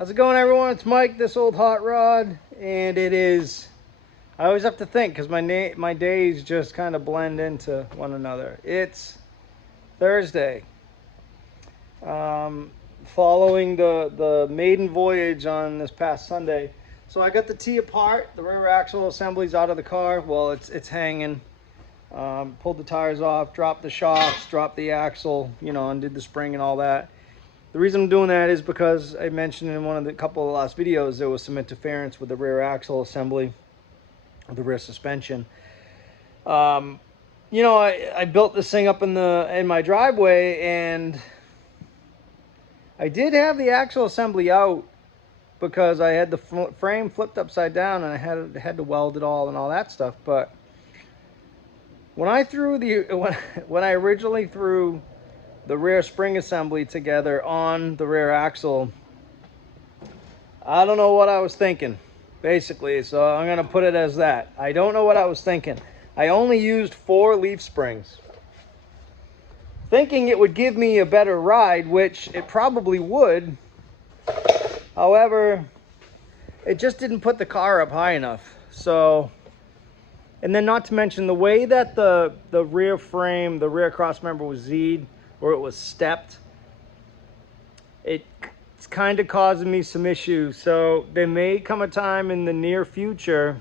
How's it going, everyone? It's Mike, this old hot rod, and it is, I always have to think because my days just kind of blend into one another. It's Thursday, following the maiden voyage on this past Sunday. So I got the T apart, the rear axle assembly's out of the car. Well, it's hanging. Pulled the tires off, dropped the shocks, dropped the axle, undid the spring and all that. The reason I'm doing that is because I mentioned in one of the couple of the last videos there was some interference with the rear axle assembly, the rear suspension. I built this thing up in my driveway, and I did have the axle assembly out because I had the frame flipped upside down and I had to weld it all and all that stuff. But when I originally threw the rear spring assembly together on the rear axle, I don't know what I was thinking, basically. So I'm going to put it as that. I don't know what I was thinking. I only used 4 leaf springs, thinking it would give me a better ride, which it probably would. However, it just didn't put the car up high enough. So, and then not to mention the way that the rear frame, the rear cross member was Z'd, or it was stepped, it's kind of causing me some issues. So there may come a time in the near future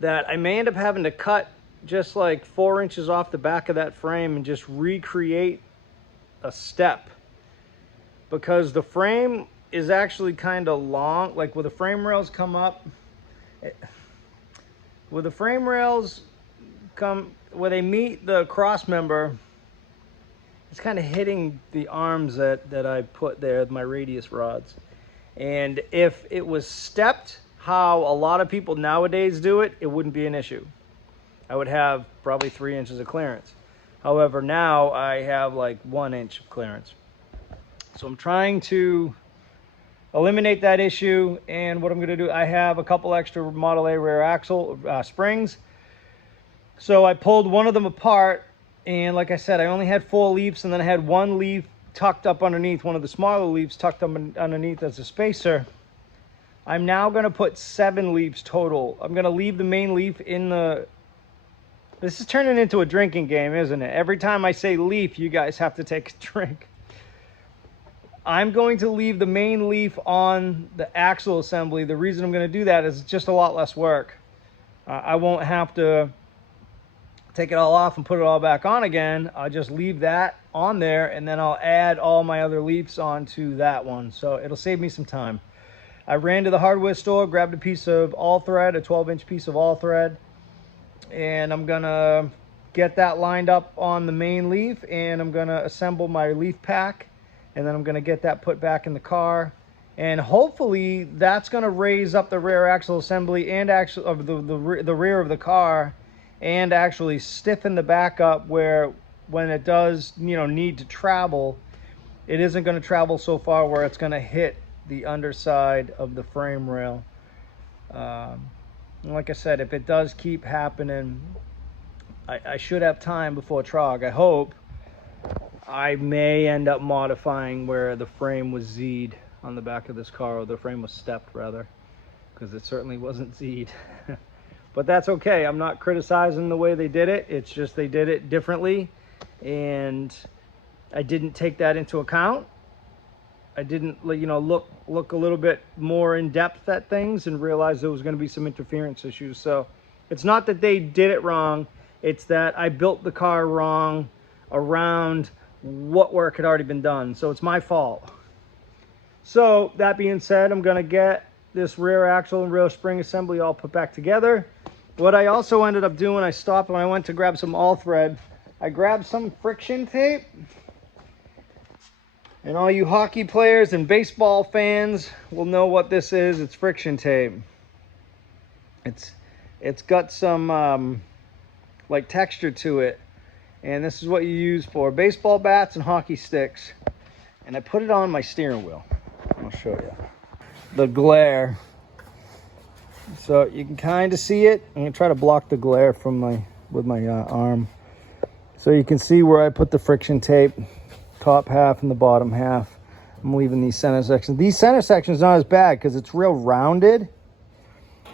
that I may end up having to cut just like 4 inches off the back of that frame and just recreate a step, because the frame is actually kind of long. Like where the frame rails come up, where the frame rails come, where they meet the cross member, it's kind of hitting the arms that I put there, my radius rods. And if it was stepped how a lot of people nowadays do it, it wouldn't be an issue. I would have probably 3 inches of clearance. However, now I have like 1 inch of clearance. So I'm trying to eliminate that issue. And what I'm going to do, I have a couple extra Model A rear axle springs. So I pulled one of them apart. And like I said, I only had 4 leaves, and then I had 1 leaf tucked up underneath, one of the smaller leaves tucked up underneath as a spacer. I'm now going to put 7 leaves total. I'm going to leave the main leaf in the... This is turning into a drinking game, isn't it? Every time I say leaf, you guys have to take a drink. I'm going to leave the main leaf on the axle assembly. The reason I'm going to do that is just a lot less work. I won't have to take it all off and put it all back on again. I'll just leave that on there, and then I'll add all my other leaves onto that one. So it'll save me some time. I ran to the hardware store, grabbed a piece of all thread, a 12-inch piece of all thread, and I'm gonna get that lined up on the main leaf, and I'm gonna assemble my leaf pack, and then I'm gonna get that put back in the car. And hopefully that's gonna raise up the rear axle assembly and actually of the rear of the car, and actually stiffen the back up where when it does need to travel, it isn't going to travel so far where it's going to hit the underside of the frame rail. Like I said, if it does keep happening, I should have time before Trog. I hope. I may end up modifying where the frame was Z'd on the back of this car, or the frame was stepped rather, because it certainly wasn't Z'd. But that's okay. I'm not criticizing the way they did it. It's just they did it differently, and I didn't take that into account. I didn't, look a little bit more in depth at things and realize there was going to be some interference issues. So it's not that they did it wrong. It's that I built the car wrong around what work had already been done. So it's my fault. So that being said, I'm going to get this rear axle and rear spring assembly all put back together. What I also ended up doing, I stopped when I went to grab some all thread. I grabbed some friction tape. And all you hockey players and baseball fans will know what this is. It's friction tape. It's got some like texture to it. And this is what you use for baseball bats and hockey sticks. And I put it on my steering wheel. I'll show you the glare. So you can kind of see it. I'm gonna try to block the glare from with my arm. So you can see where I put the friction tape, top half and the bottom half. I'm leaving these center sections. These center sections not as bad because it's real rounded.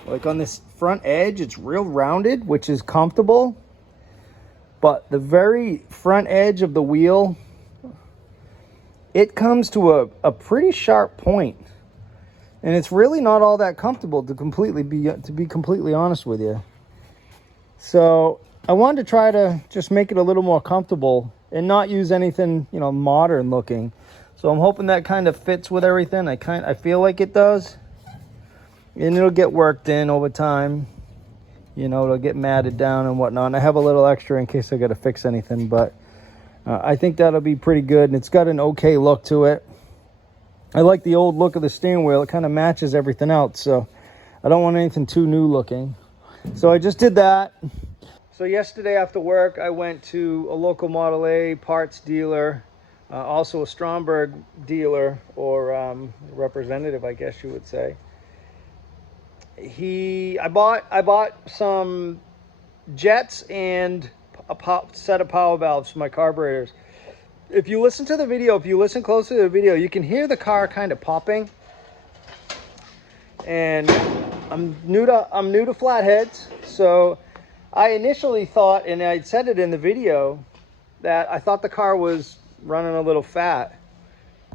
Like on this front edge, it's real rounded, which is comfortable. But the very front edge of the wheel, it comes to a pretty sharp point. And it's really not all that comfortable to be completely honest with you. So I wanted to try to just make it a little more comfortable and not use anything, you know, modern looking. So I'm hoping that kind of fits with everything. I feel like it does. And it'll get worked in over time. You know, it'll get matted down and whatnot. And I have a little extra in case I got to fix anything. But I think that'll be pretty good. And it's got an okay look to it. I like the old look of the steering wheel. It kind of matches everything else. So I don't want anything too new looking. So I just did that. So yesterday after work, I went to a local Model A parts dealer. Also a Stromberg dealer, or representative, I guess you would say. I bought some jets and a set of power valves for my carburetors. If you listen to the video, if you listen closely to the video, you can hear the car kind of popping. And I'm new to flatheads, so I initially thought, and I said it in the video, that I thought the car was running a little fat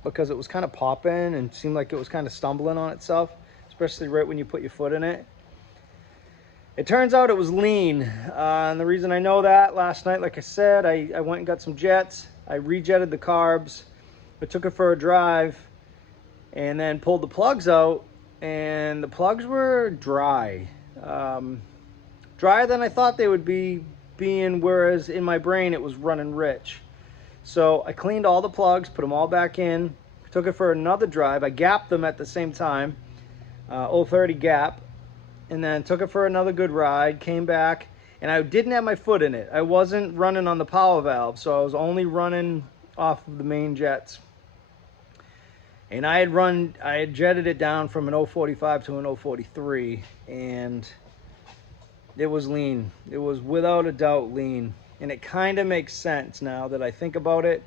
because it was kind of popping and seemed like it was kind of stumbling on itself, especially right when you put your foot in it. It turns out it was lean, and the reason I know that, last night, like I said, I went and got some jets. I rejetted the carbs. I took it for a drive and then pulled the plugs out, and the plugs were dry. Drier than I thought they would be, whereas in my brain it was running rich. So I cleaned all the plugs, put them all back in, took it for another drive. I gapped them at the same time, 030 gap, and then took it for another good ride, came back, and I didn't have my foot in it. I wasn't running on the power valve, so I was only running off of the main jets. And I had jetted it down from an 045 to an 043, and it was lean. It was without a doubt lean. And it kind of makes sense now that I think about it.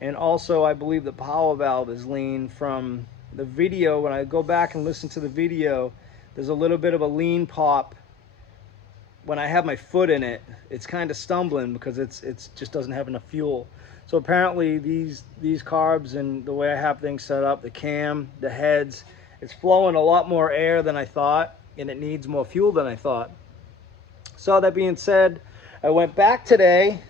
And also, I believe the power valve is lean from the video. When I go back and listen to the video, there's a little bit of a lean pop. When I have my foot in it, it's kind of stumbling because it's just doesn't have enough fuel. So apparently these carbs and the way I have things set up, the cam, the heads, it's flowing a lot more air than I thought, and it needs more fuel than I thought. So that being said, I went back today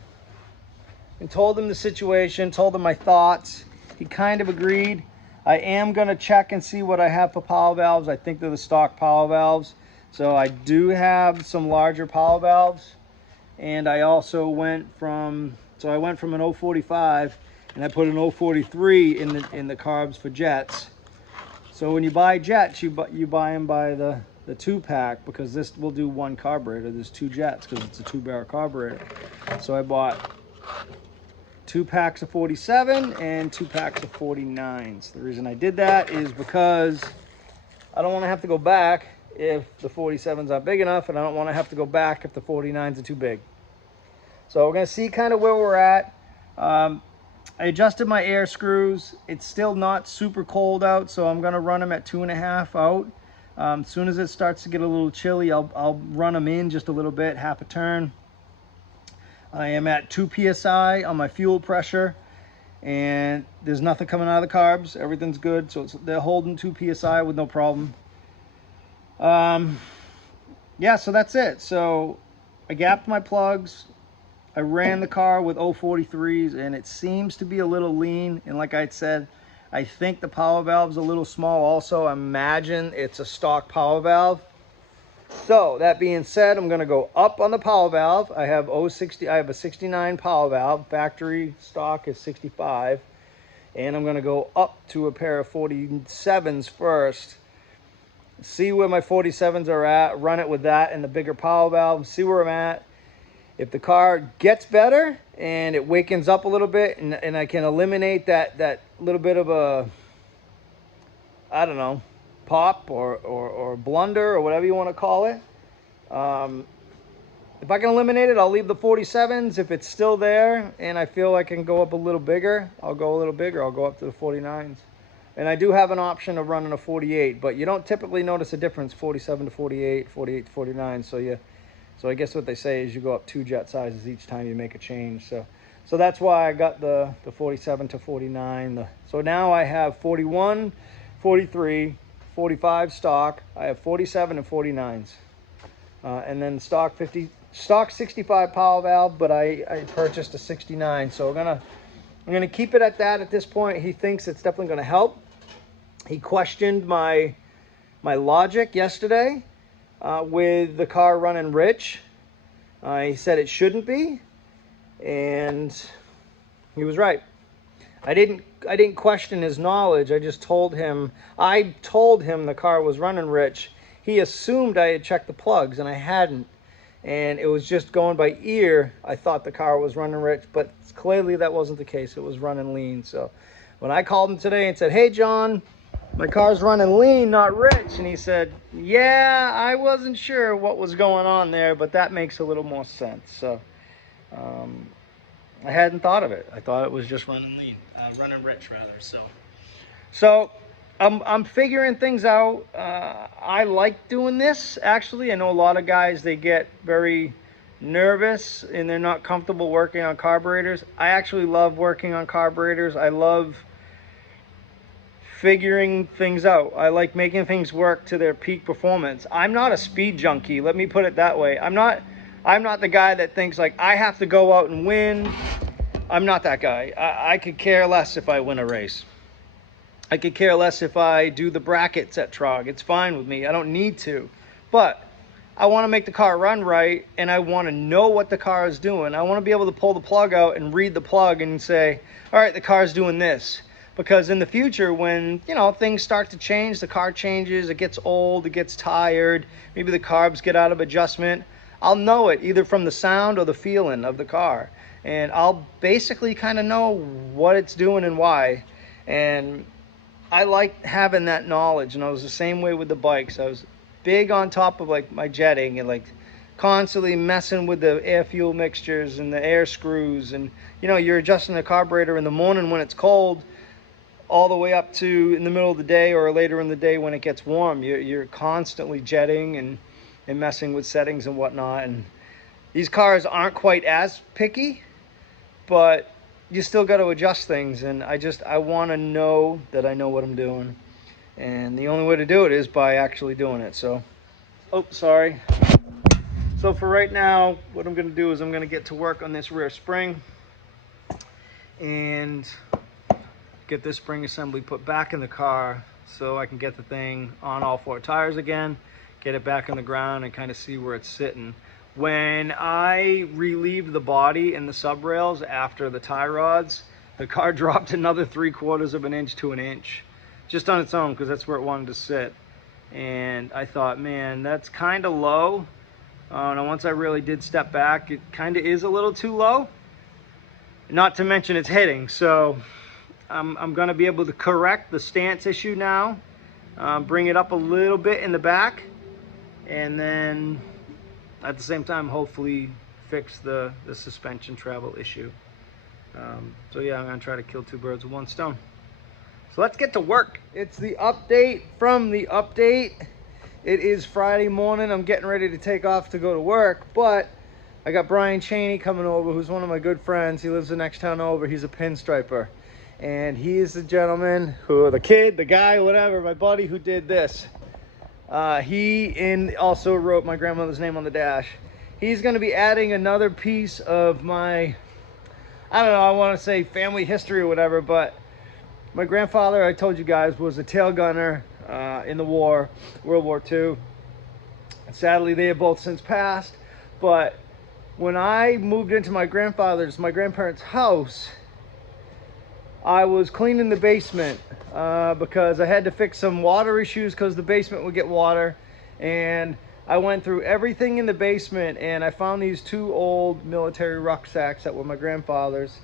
and told him the situation, told him my thoughts. He kind of agreed. I am going to check and see what I have for power valves. I think they're the stock power valves. So I do have some larger power valves. And I also went from, I went from an 045 and I put an 043 in the carbs for jets. So when you buy jets, you buy them by the 2-pack, because this will do one carburetor. There's 2 jets because it's a 2-barrel carburetor. So I bought 2 packs of 47 and 2 packs of 49s. The reason I did that is because I don't want to have to go back if the 47s aren't big enough, and I don't want to have to go back if the 49s are too big. So we're going to see kind of where we're at. I adjusted my air screws. It's still not super cold out, so I'm going to run them at 2.5 out. As soon as it starts to get a little chilly, I'll run them in just a little bit, half a turn. I am at 2 psi on my fuel pressure, and there's nothing coming out of the carbs. Everything's good, so they're holding 2 psi with no problem. Yeah, so that's it. So I gapped my plugs. I ran the car with 043s, and it seems to be a little lean. And like I said, I think the power valve's a little small also. I imagine it's a stock power valve. So that being said, I'm going to go up on the power valve. I have a 69 power valve. Factory stock is 65. And I'm going to go up to a pair of 47s first. See where my 47s are at. Run it with that and the bigger power valve. See where I'm at. If the car gets better and it wakens up a little bit, and I can eliminate that little bit of a, I don't know, pop or blunder or whatever you want to call it. If I can eliminate it, I'll leave the 47s. If it's still there and I feel I can go up a little bigger, I'll go a little bigger. I'll go up to the 49s. And I do have an option of running a 48, but you don't typically notice a difference 47 to 48, 48 to 49. So I guess what they say is you go up 2 jet sizes each time you make a change. So that's why I got the 47 to 49. So now I have 41, 43, 45 stock. I have 47 and 49s. And then stock 65 power valve, but I purchased a 69. So I'm gonna keep it at that at this point. He thinks it's definitely gonna help. He questioned my logic yesterday with the car running rich. He said it shouldn't be, and he was right. I didn't question his knowledge. I told him the car was running rich. He assumed I had checked the plugs, and I hadn't. And it was just going by ear. I thought the car was running rich, but clearly that wasn't the case. It was running lean. So when I called him today and said, "Hey, John, my car's running lean, not rich," and he said, "Yeah, I wasn't sure what was going on there, but that makes a little more sense." So I hadn't thought of it. I thought it was just running lean, running rich rather. So I'm figuring things out. I like doing this, actually. I know a lot of guys, they get very nervous and they're not comfortable working on carburetors. I actually love working on carburetors. I love figuring things out. I like making things work to their peak performance. I'm not a speed junkie, let me put it that way. I'm not the guy that thinks like I have to go out and win. I'm not that guy. I could care less if I win a race. I could care less if I do the brackets at Trog. It's fine with me. I don't need to. But I want to make the car run right, and I want to know what the car is doing. I want to be able to pull the plug out and read the plug and say, all right, the car's doing this. Because in the future, when, you know, things start to change, the car changes, it gets old, it gets tired, maybe the carbs get out of adjustment, I'll know it either from the sound or the feeling of the car. And I'll basically kind of know what it's doing and why. And I like having that knowledge, and I was the same way with the bikes. I was big on top of like my jetting and like constantly messing with the air fuel mixtures and the air screws. And you know, you're adjusting the carburetor in the morning when it's cold all the way up to in the middle of the day or later in the day when it gets warm. You're constantly jetting and messing with settings and whatnot. And these cars aren't quite as picky, but you still got to adjust things, and I want to know that I know what I'm doing, and the only way to do it is by actually doing it. So, oh, sorry. So for right now, what I'm going to do is I'm going to get to work on this rear spring and get this spring assembly put back in the car so I can get the thing on all 4 tires again, get it back on the ground, and kind of see where it's sitting. When I relieved the body and the sub rails after the tie rods, the car dropped another 3/4 of an inch to an inch just on its own, because that's where it wanted to sit. And I thought, man, that's kind of low. And once I really did step back, it kind of is a little too low, not to mention it's hitting. So I'm going to be able to correct the stance issue now, bring it up a little bit in the back, and then at the same time, hopefully fix the suspension travel issue. So yeah, I'm gonna try to kill 2 birds with 1 stone. So let's get to work. It's the update from the update. It is Friday morning. I'm getting ready to take off to go to work, but I got Brian Cheney coming over, who's one of my good friends. He lives the next town over. He's a pinstriper. And he is the gentleman who, the kid, the guy, whatever, my buddy who did this. He also wrote my grandmother's name on the dash. He's going to be adding another piece of my, I don't know, I want to say family history or whatever, but my grandfather, I told you guys, was a tail gunner in the war, World War II. Sadly, they have both since passed. But when I moved into my grandparents' house, I was cleaning the basement because I had to fix some water issues because the basement would get water. And I went through everything in the basement, and I found these 2 old military rucksacks that were my grandfather's.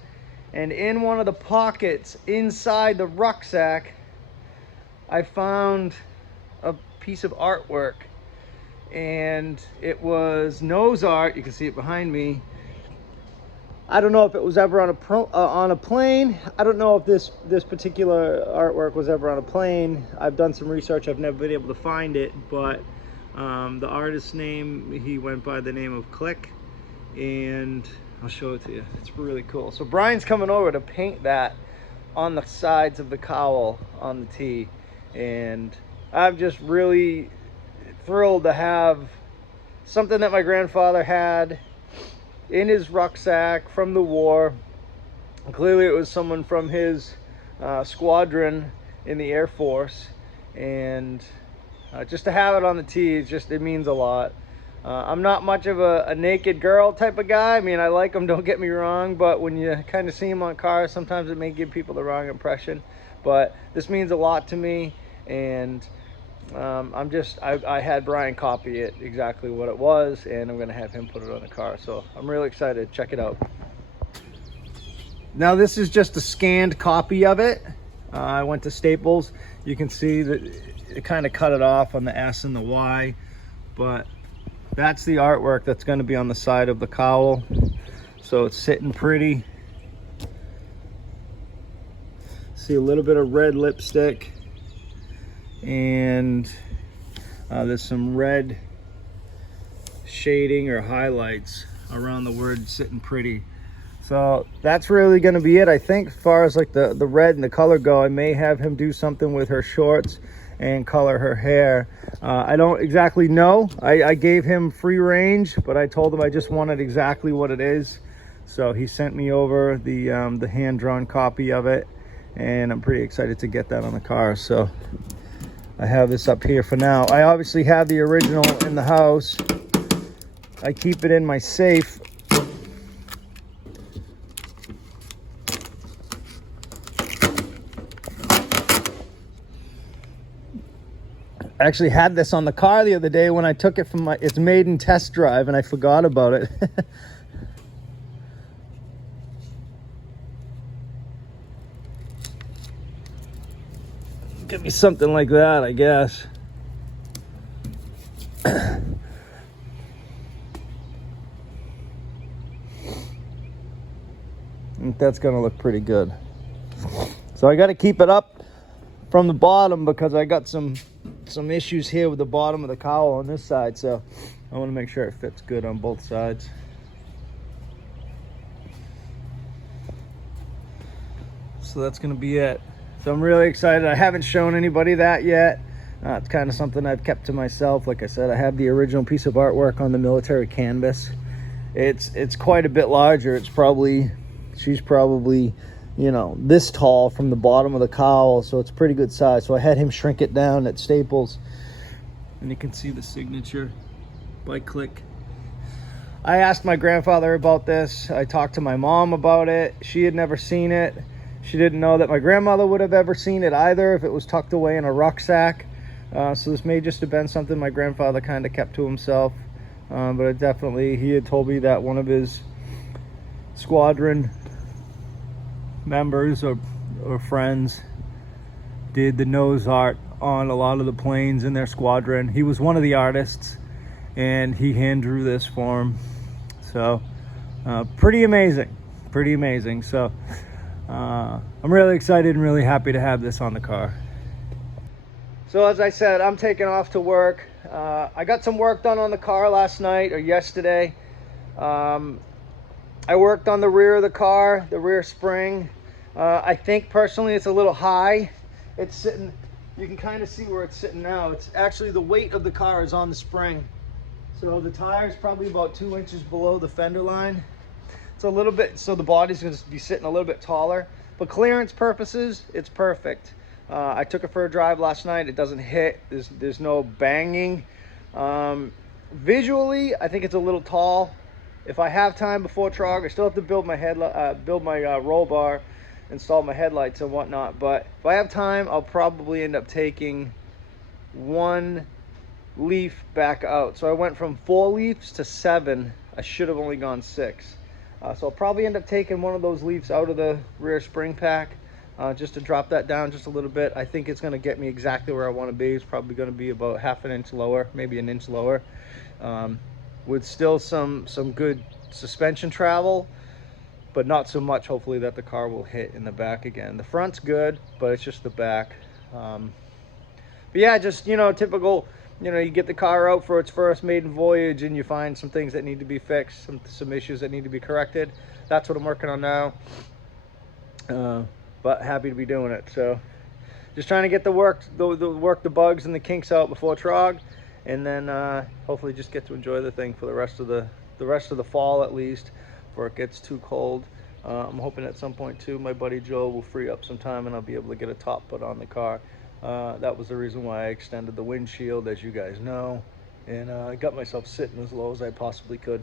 And in one of the pockets inside the rucksack, I found a piece of artwork. And it was nose art. You can see it behind me. I don't know if it was ever on a plane. I don't know if this particular artwork was ever on a plane. I've done some research. I've never been able to find it, but the artist's name, he went by the name of Click, and I'll show it to you. It's really cool. So Brian's coming over to paint that on the sides of the cowl on the T, and I'm just really thrilled to have something that my grandfather had in his rucksack from the war. Clearly it was someone from his squadron in the Air Force, and just to have it on the T, it means a lot. I'm not much of a naked girl type of guy. I mean, I like them, don't get me wrong, but when you kind of see them on cars, sometimes it may give people the wrong impression. But this means a lot to me, and I had Brian copy it exactly what it was, and I'm going to have him put it on the car. So I'm really excited. Check it out. Now this is just a scanned copy of it. I went to Staples. You can see that it kind of cut it off on the S and the Y, but that's the artwork that's going to be on the side of the cowl. So it's sitting pretty. See a little bit of red lipstick, and there's some red shading or highlights around the word sitting pretty. So that's really going to be it. I think as far as like the red and the color go, I may have him do something with her shorts and color her hair. I don't exactly know. I gave him free range, but I told him I just wanted exactly what it is. So he sent me over the hand-drawn copy of it, and I'm pretty excited to get that on the car. So I have this up here for now. I obviously have the original in the house. I keep it in my safe. I actually had this on the car the other day when I took it from its maiden test drive, and I forgot about it. Give me something like that, I guess. I think that's gonna look pretty good. So I got to keep it up from the bottom because I got some issues here with the bottom of the cowl on this side, so I want to make sure it fits good on both sides. So that's going to be it. So I'm really excited. I haven't shown anybody that yet. It's kind of something I've kept to myself. Like I said, I have the original piece of artwork on the military canvas. It's quite a bit larger. She's probably, you know, this tall from the bottom of the cowl, so it's pretty good size. So I had him shrink it down at Staples, and you can see the signature by Click. I asked my grandfather about this. I talked to my mom about it. She had never seen it. She didn't know that my grandmother would have ever seen it either if it was tucked away in a rucksack. So this may just have been something my grandfather kind of kept to himself. But he had told me that one of his squadron members or friends did the nose art on a lot of the planes in their squadron. He was one of the artists, and he hand drew this for him. So pretty amazing. So I'm really excited and really happy to have this on the car. So as I said, I'm taking off to work. I got some work done on the car last night or yesterday. I worked on the rear of the car, the rear spring. I think personally it's a little high. It's sitting, you can kind of see where it's sitting now. It's actually, the weight of the car is on the spring. So the tire is probably about 2 inches below the fender line. It's a little bit, so the body's going to be sitting a little bit taller. But clearance purposes, it's perfect. I took it for a drive last night. It doesn't hit. There's no banging. Visually, I think it's a little tall. If I have time before Trog, I still have to build my roll bar, install my headlights and whatnot. But if I have time, I'll probably end up taking one leaf back out. So I went from 4 leaves to 7. I should have only gone 6. So I'll probably end up taking one of those leaves out of the rear spring pack, just to drop that down just a little bit. I think it's going to get me exactly where I want to be. It's probably going to be about ½ an inch lower, maybe an inch lower, with still some good suspension travel. but not so much, hopefully, that the car will hit in the back again. The front's good, but it's just the back. But yeah, just, you know, typical, you know, you get the car out for its first maiden voyage and you find some things that need to be fixed, some issues that need to be corrected. That's what I'm working on now. But happy to be doing it. So just trying to get the bugs and the kinks out before Trog, and then hopefully just get to enjoy the thing for the rest of the fall, at least, before it gets too cold. I'm hoping at some point too my buddy Joe will free up some time and I'll be able to get a top put on the car. That was the reason why I extended the windshield, as you guys know, and I got myself sitting as low as I possibly could,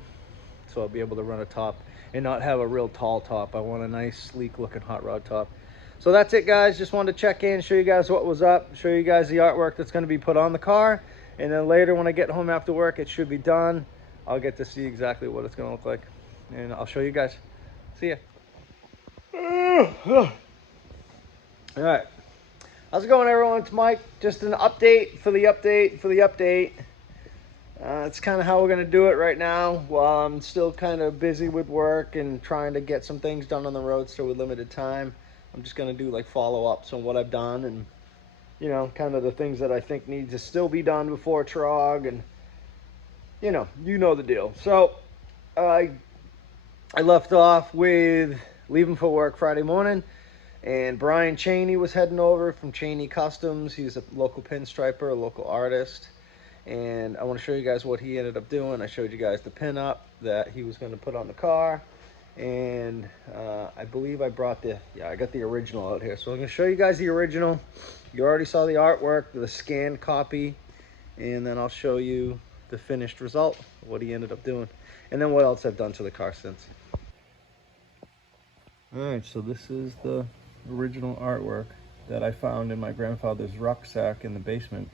so I'll be able to run a top and not have a real tall top. I want a nice sleek looking hot rod top. So that's it, guys. Just wanted to check in, show you guys what was up, show you guys the artwork that's going to be put on the car, and then later when I get home after work, it should be done. I'll get to see exactly what it's going to look like, and I'll show you guys. See ya. All right, how's it going, everyone? It's Mike. Just an update for the update. It's kind of how we're going to do it right now while I'm still kind of busy with work and trying to get some things done on the Roadster with limited time. I'm just going to do like follow-ups on what I've done and, you know, kind of the things that I think need to still be done before Trog, and you know the deal. So I left off with leaving for work Friday morning, and Brian Cheney was heading over from Cheney Customs. He's a local pinstriper, a local artist, and I want to show you guys what he ended up doing. I showed you guys the pin up that he was going to put on the car, and I believe I brought I got the original out here, so I'm going to show you guys the original. You already saw the artwork, the scanned copy, and then I'll show you the finished result, what he ended up doing, and then what else I've done to the car since. All right, so this is the original artwork that I found in my grandfather's rucksack in the basement.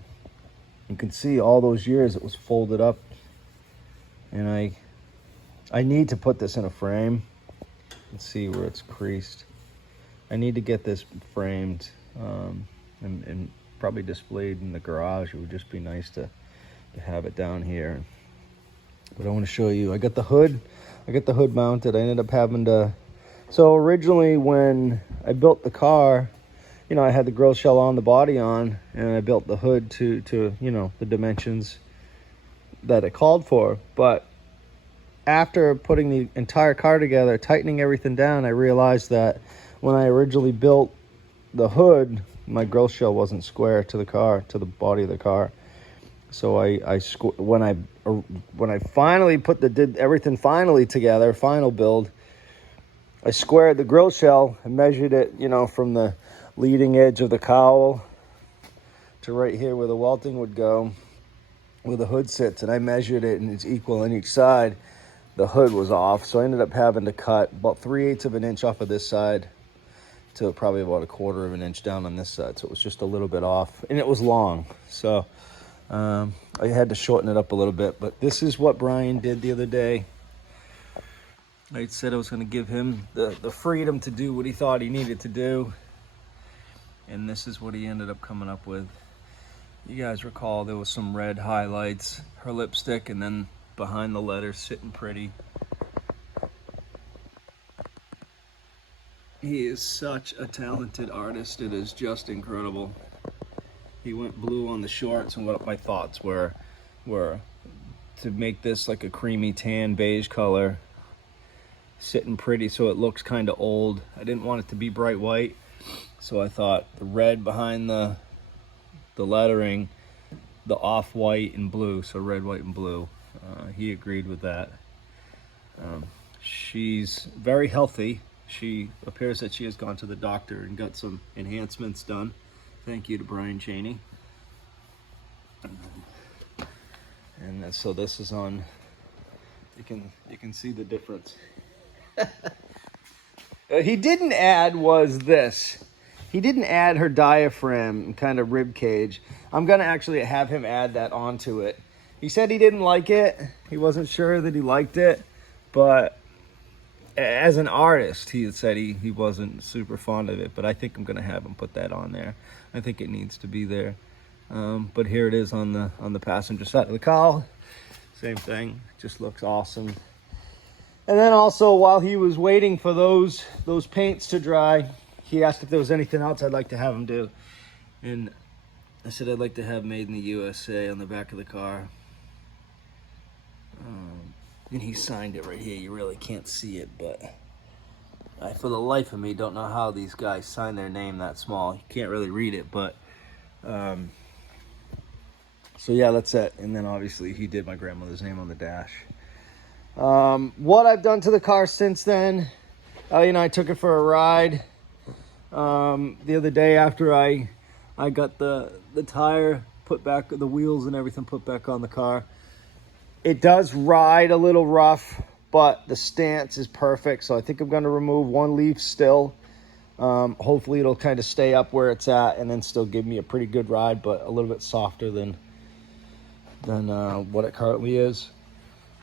You can see all those years it was folded up, and I need to put this in a frame. Let's see where it's creased. I need to get this framed and probably displayed in the garage. It would just be nice to have it down here. But I want to show you, I got the hood mounted. I ended up having to, so originally when I built the car, you know, I had the grill shell on, the body on, and I built the hood to you know, the dimensions that it called for. But after putting the entire car together, tightening everything down, I realized that when I originally built the hood, my grill shell wasn't square to the car, to the body of the car. So when I finally did everything finally together, final build, I squared the grill shell and measured it, you know, from the leading edge of the cowl to right here where the welting would go, where the hood sits, and I measured it, and it's equal on each side. The hood was off, so I ended up having to cut about 3/8 of an inch off of this side to probably about 1/4 of an inch down on this side. So it was just a little bit off, and it was long, so I had to shorten it up a little bit. But this is what Brian did the other day. I said I was going to give him the freedom to do what he thought he needed to do, and this is what he ended up coming up with. You guys recall there was some red highlights, her lipstick, and then behind the letters sitting pretty. He is such a talented artist. It is just incredible. He went blue on the shorts, and what my thoughts were to make this like a creamy tan beige color, sitting pretty so it looks kind of old. I didn't want it to be bright white, so I thought the red behind the lettering, the off-white and blue, so red, white, and blue. He agreed with that. She's very healthy. She appears that she has gone to the doctor and got some enhancements done. Thank you to Brian Cheney. And so this is on, you can see the difference. He didn't add was this. He didn't add her diaphragm and kind of rib cage. I'm gonna actually have him add that onto it. He said he didn't like it. He wasn't sure that he liked it, but as an artist, he had said he wasn't super fond of it, but I think I'm gonna have him put that on there. I think it needs to be there. But here it is on the passenger side of the cowl. Same thing, just looks awesome. And then also while he was waiting for those paints to dry, he asked if there was anything else I'd like to have him do. And I said I'd like to have made in the USA on the back of the car. And he signed it right here. You really can't see it, but I, for the life of me, don't know how these guys sign their name that small. You can't really read it, but so yeah, that's it. And then obviously he did my grandmother's name on the dash. What I've done to the car since then, Ellie and I took it for a ride the other day after I got the tire put back, the wheels and everything put back on the car. It does ride a little rough, but the stance is perfect. So I think I'm going to remove one leaf still. Hopefully it'll kind of stay up where it's at and then still give me a pretty good ride, but a little bit softer than what it currently is.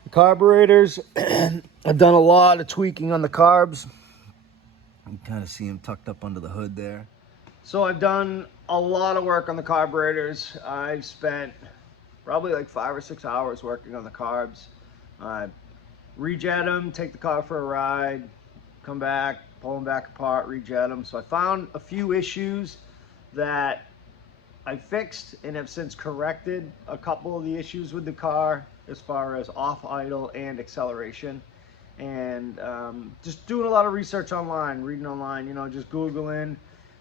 The carburetors, I've done a lot of tweaking on the carbs. You can kind of see them tucked up under the hood there. So I've done a lot of work on the carburetors. I've spent probably like 5 or 6 hours working on the carbs. Rejet them, take the car for a ride, come back, pull them back apart, rejet them. So I found a few issues that I fixed and have since corrected a couple of the issues with the car as far as off idle and acceleration. And just doing a lot of research online, reading online, you know, just Googling,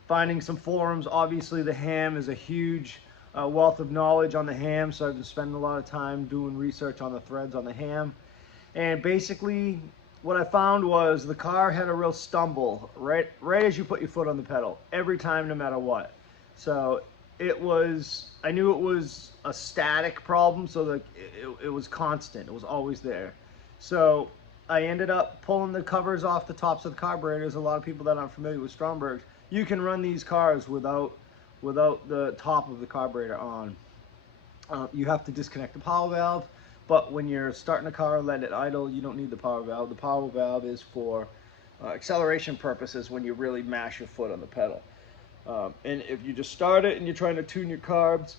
finding some forums. Obviously the ham is a huge wealth of knowledge on the ham, so I've been spending a lot of time doing research on the threads on the ham. And basically what I found was the car had a real stumble right as you put your foot on the pedal every time, no matter what. So it was, I knew it was a static problem, so that it was constant, it was always there. So I ended up pulling the covers off the tops of the carburetors. A lot of people that aren't familiar with Stromberg's, you can run these cars without the top of the carburetor on. You have to disconnect the power valve, but when you're starting a car and let it idle, you don't need the power valve. The power valve is for acceleration purposes when you really mash your foot on the pedal. And if you just start it and you're trying to tune your carbs,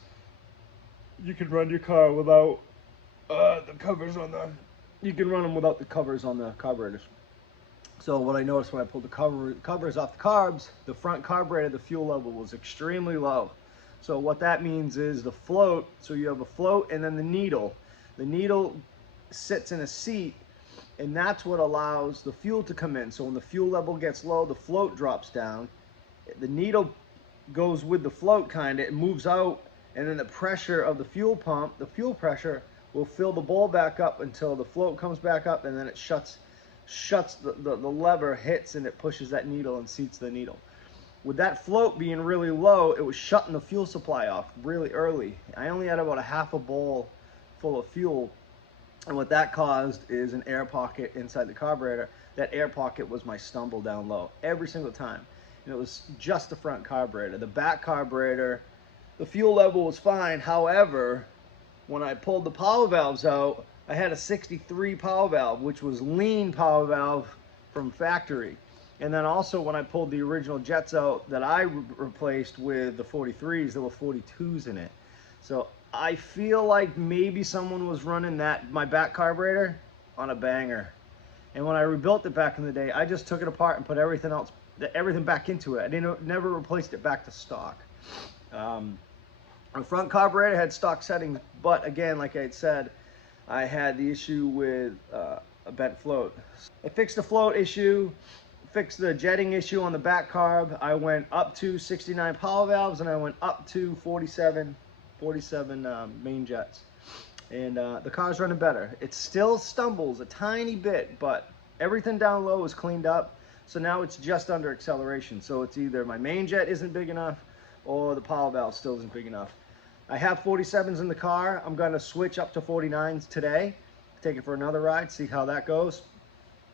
you can run your car without the covers on the, you can run them without the covers on the carburetors. So what I noticed when I pulled the covers off the carbs, the front carburetor, the fuel level was extremely low. So what that means is the float, so you have a float and then the needle. The needle sits in a seat, and that's what allows the fuel to come in. So when the fuel level gets low, the float drops down. The needle goes with the float, kind of, it moves out, and then the pressure of the fuel pump, the fuel pressure, will fill the bowl back up until the float comes back up, and then it shuts the lever, hits, and it pushes that needle and seats the needle. With that float being really low, it was shutting the fuel supply off really early. I only had about a half a bowl full of fuel, and what that caused is an air pocket inside the carburetor. That air pocket was my stumble down low every single time. And it was just the front carburetor. The back carburetor, the fuel level was fine. However, when I pulled the power valves out, I had a 63 power valve, which was lean power valve from factory. And then also when I pulled the original jets out that I replaced with the 43s, there were 42s in it. So I feel like maybe someone was running my back carburetor on a banger. And when I rebuilt it back in the day, I just took it apart and put everything back into it. I never replaced it back to stock. The front carburetor had stock settings, but again, like I had said, I had the issue with a bent float. I fixed the float issue, fixed the jetting issue on the back carb. I went up to 69 power valves and I went up to 47 main jets. And the car's running better. It still stumbles a tiny bit, but everything down low is cleaned up. So now it's just under acceleration. So it's either my main jet isn't big enough or the power valve still isn't big enough. I have 47s in the car. I'm going to switch up to 49s today. Take it for another ride, see how that goes.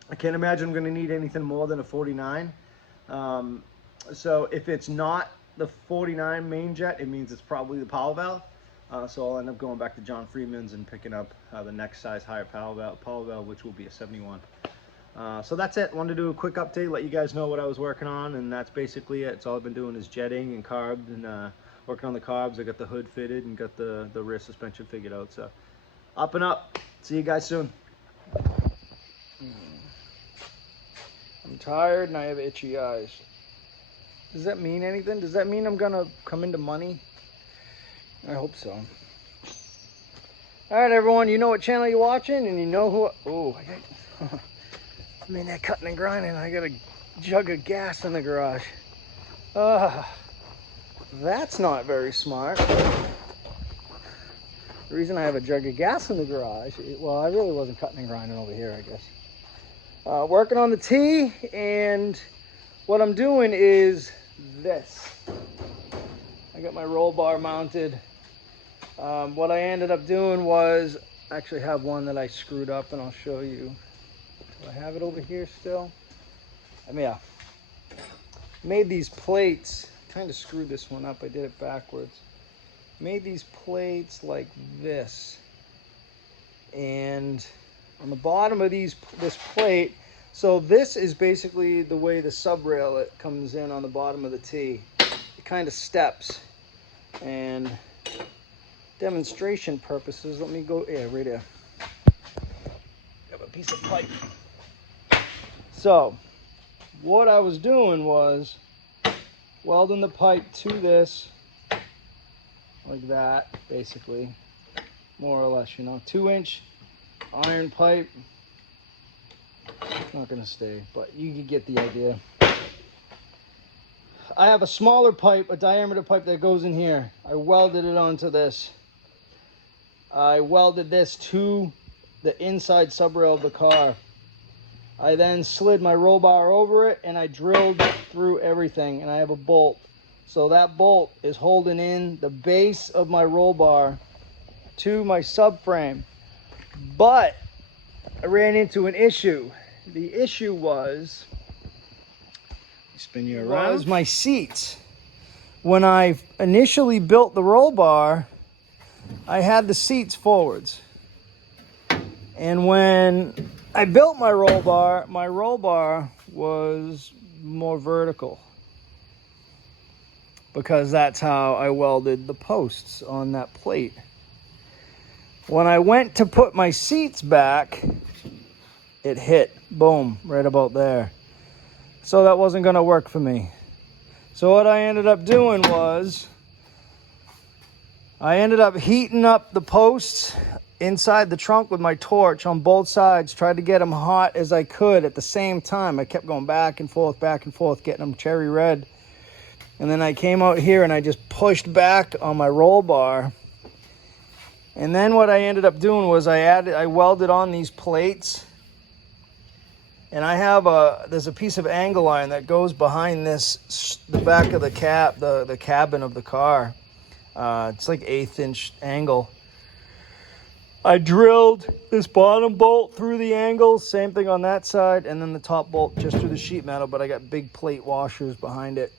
I can't imagine I'm going to need anything more than a 49. So if it's not the 49 main jet, it means it's probably the power valve. So I'll end up going back to John Freeman's and picking up the next size higher power valve, which will be a 71. So that's it. Wanted to do a quick update, let you guys know what I was working on, and that's basically it. It's all I've been doing is jetting and carbs and working on the carbs. I got the hood fitted and got the rear suspension figured out. So up and up. See you guys soon. I'm tired and I have itchy eyes. Does that mean anything? Does that mean I'm gonna come into money? I hope so. All right, everyone, you know what channel you're watching and you know who... Oh, I'm in there cutting and grinding. I got a jug of gas in the garage. That's not very smart. The reason I have a jug of gas in the garage, well, I really wasn't cutting and grinding over here, I guess. Working on the T, and what I'm doing is this. I got my roll bar mounted. What I ended up doing was, I actually have one that I screwed up, and I'll show you. Do I have it over here still? I mean, yeah. Made these plates, kind of screwed this one up. I did it backwards. Made these plates like this, and on the bottom of this plate, so this is basically the way the sub rail it comes in on the bottom of the T. It kind of steps, and demonstration purposes, let me go, yeah, right there. Got a piece of pipe. So what I was doing was welding the pipe to this like that, basically, more or less, you know. 2-inch iron pipe. It's not gonna stay, but you can get the idea. I have a smaller pipe, a diameter pipe that goes in here. I welded it onto this. I welded this to the inside sub rail of the car. I then slid my roll bar over it and I drilled through everything, and I have a bolt. So that bolt is holding in the base of my roll bar to my subframe. But I ran into an issue. The issue was, spin you around, was my seats. When I initially built the roll bar, I had the seats forwards. And when I built my roll bar was more vertical, because that's how I welded the posts on that plate. When I went to put my seats back, it hit, boom, right about there. So that wasn't gonna work for me. So what I ended up doing was, I ended up heating up the posts inside the trunk with my torch on both sides, tried to get them hot as I could at the same time. I kept going back and forth, getting them cherry red. And then I came out here and I just pushed back on my roll bar. And then what I ended up doing was I welded on these plates. And I have there's a piece of angle iron that goes behind this, the back of the cab, the cabin of the car. It's like 1/8 inch angle. I drilled this bottom bolt through the angle, same thing on that side, and then the top bolt just through the sheet metal, but I got big plate washers behind it.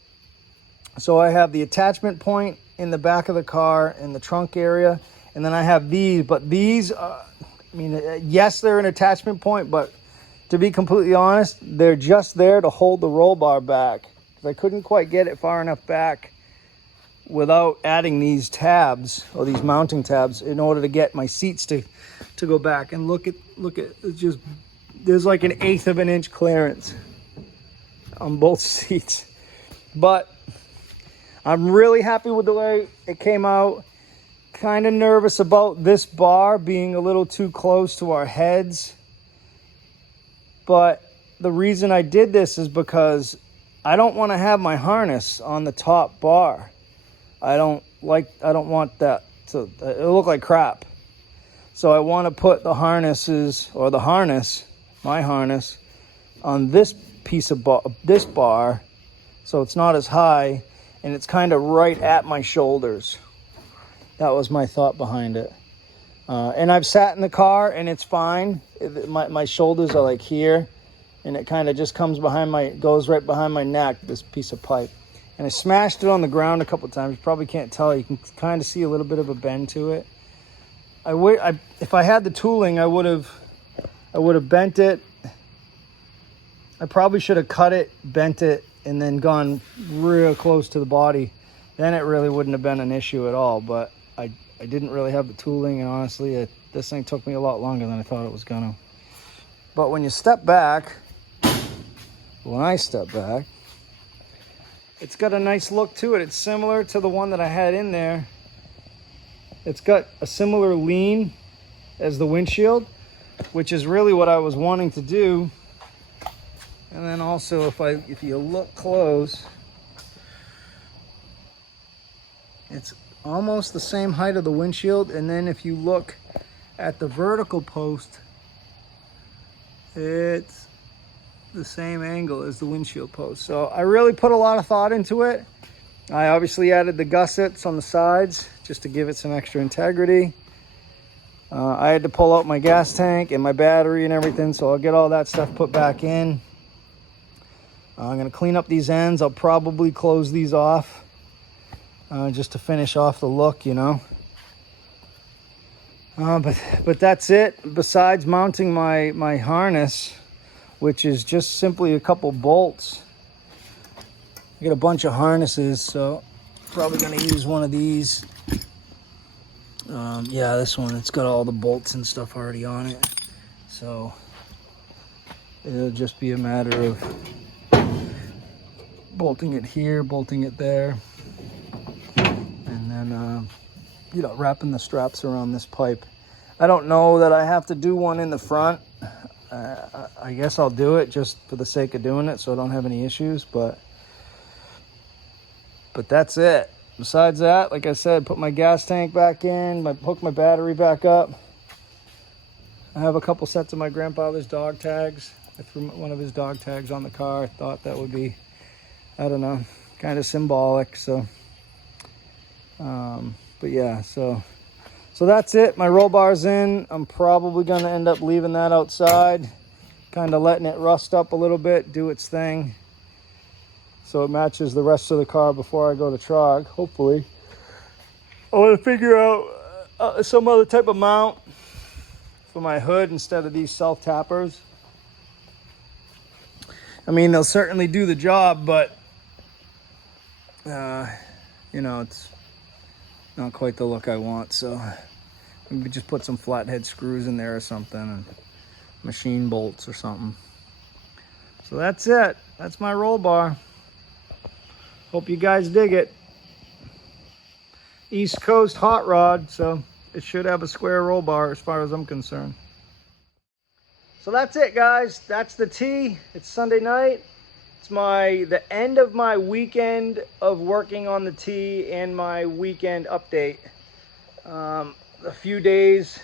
So I have the attachment point in the back of the car in the trunk area, and then I have these, but these, I mean, yes, they're an attachment point, but to be completely honest, they're just there to hold the roll bar back. I couldn't quite get it far enough back without adding these tabs, or these mounting tabs, in order to get my seats to go back. And look at it's just, there's like 1/8 of an inch clearance on both seats. But I'm really happy with the way it came out. Kind of nervous about this bar being a little too close to our heads. But the reason I did this is because I don't want to have my harness on the top bar. I don't want that to, it'll look like crap. So I want to put the harnesses, or the harness, my harness, on this piece of this bar, so it's not as high, and it's kind of right at my shoulders. That was my thought behind it. And I've sat in the car and it's fine. My shoulders are like here, and it kind of just comes behind goes right behind my neck, this piece of pipe. And I smashed it on the ground a couple times. You probably can't tell. You can kind of see a little bit of a bend to it. If I had the tooling, I would have bent it. I probably should have cut it, bent it, and then gone real close to the body. Then it really wouldn't have been an issue at all. But I didn't really have the tooling, and honestly, this thing took me a lot longer than I thought it was gonna. But when you step back, When I step back, it's got a nice look to it. It's similar to the one that I had in there. It's got a similar lean as the windshield, which is really what I was wanting to do. And then also, if you look close, it's almost the same height of the windshield. And then if you look at the vertical post, it's the same angle as the windshield post. So I really put a lot of thought into it. I obviously added the gussets on the sides just to give it some extra integrity. I had to pull out my gas tank and my battery and everything, so I'll get all that stuff put back in. I'm going to clean up these ends. I'll probably close these off just to finish off the look, you know. But that's it. Besides mounting my harness, which is just simply a couple bolts. I got a bunch of harnesses, so probably going to use one of these. Yeah, this one, it's got all the bolts and stuff already on it. So it'll just be a matter of bolting it here, bolting it there, and then, you know, wrapping the straps around this pipe. I don't know that I have to do one in the front. I guess I'll do it just for the sake of doing it so I don't have any issues, but that's it. Besides that, like I said, put my gas tank back in, hook my battery back up. I have a couple sets of my grandfather's dog tags. I threw one of his dog tags on the car. I thought that would be, I don't know, kind of symbolic. So, but yeah, so that's it. My roll bar's in. I'm probably going to end up leaving that outside, kind of letting it rust up a little bit, do its thing, so it matches the rest of the car before I go to Trog, hopefully. I want to figure out some other type of mount for my hood instead of these self-tappers. I mean, they'll certainly do the job, but, you know, it's not quite the look I want. So maybe just put some flathead screws in there or something, and machine bolts or something. So that's it. That's my roll bar. Hope you guys dig it. East Coast Hotrod, so it should have a square roll bar as far as I'm concerned. So that's it, guys. That's the T. It's Sunday night. It's the end of my weekend of working on the T and my weekend update. A few days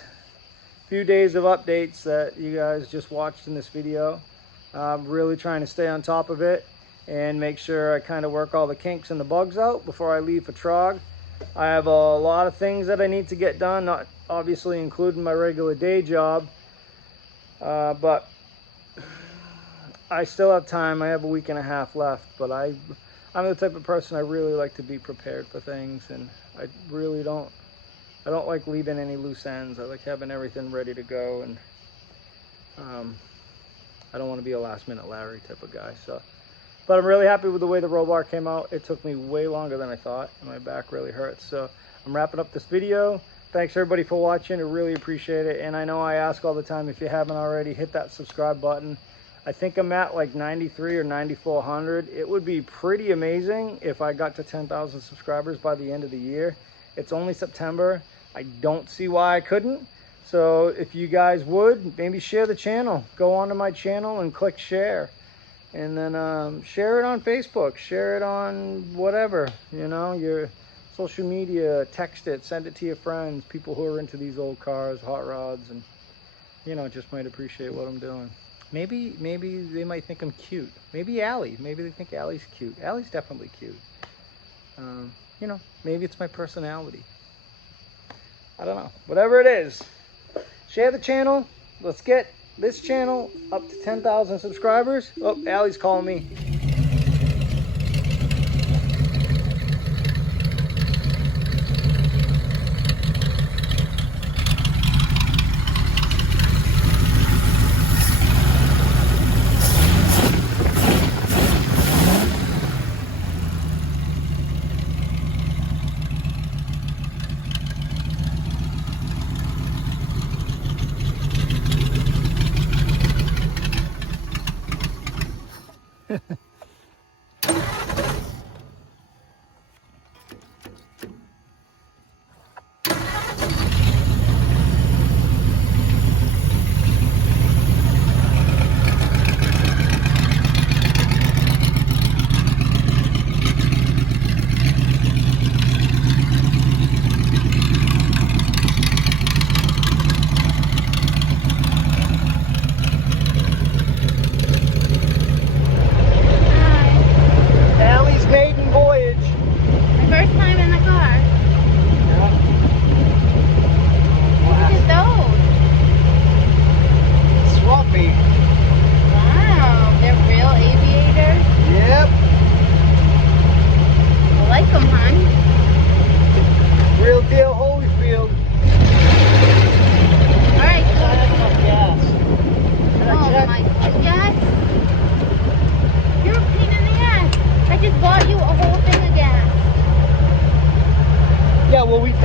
of updates that you guys just watched in this video. I'm really trying to stay on top of it and make sure I kind of work all the kinks and the bugs out before I leave for Trog. I have a lot of things that I need to get done, not obviously including my regular day job, but I still have time. I have a week and a half left, but I'm the type of person I really like to be prepared for things, and I don't like leaving any loose ends. I like having everything ready to go, and I don't want to be a last minute Larry type of guy. But I'm really happy with the way the roll bar came out. It took me way longer than I thought, and my back really hurts. So I'm wrapping up this video. Thanks everybody for watching. I really appreciate it. And I know I ask all the time, if you haven't already, hit that subscribe button. I think I'm at like 93 or 9,400. It would be pretty amazing if I got to 10,000 subscribers by the end of the year. It's only September. I don't see why I couldn't. So if you guys would, maybe share the channel. Go onto my channel and click share. And then share it on Facebook, share it on whatever, you know, your social media, text it, send it to your friends, people who are into these old cars, hot rods, and, you know, just might appreciate what I'm doing. Maybe they might think I'm cute. Maybe Allie, maybe they think Allie's cute. Allie's definitely cute. You know, maybe it's my personality. I don't know, whatever it is, share the channel. Let's get this channel up to 10,000 subscribers. Oh, Allie's calling me.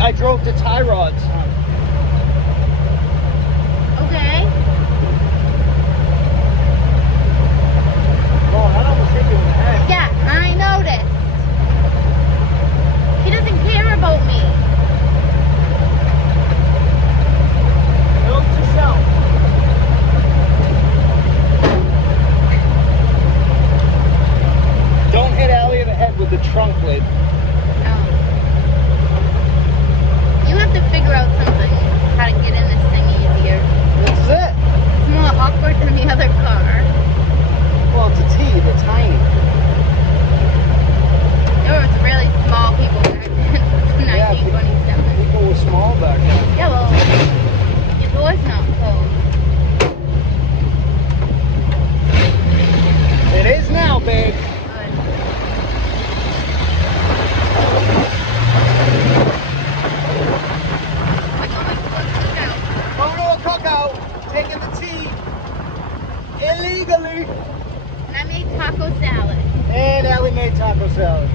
I drove to Rods. Okay. Oh, that almost hit you in the head. Yeah, I noticed. He doesn't care about me. Note to self. Don't hit Allie in the head with the trunk lid. You have to figure out something, how to get in this thing easier. That's it. It's more awkward than the other car. Well, it's a T, they're tiny. There was really small people back then. Yeah, 1927. people were small back then. Yeah, well, your door's not closed. It is now, babe. Good. Cookout, taking the tea illegally. And I made taco salad. And Allie made taco salad.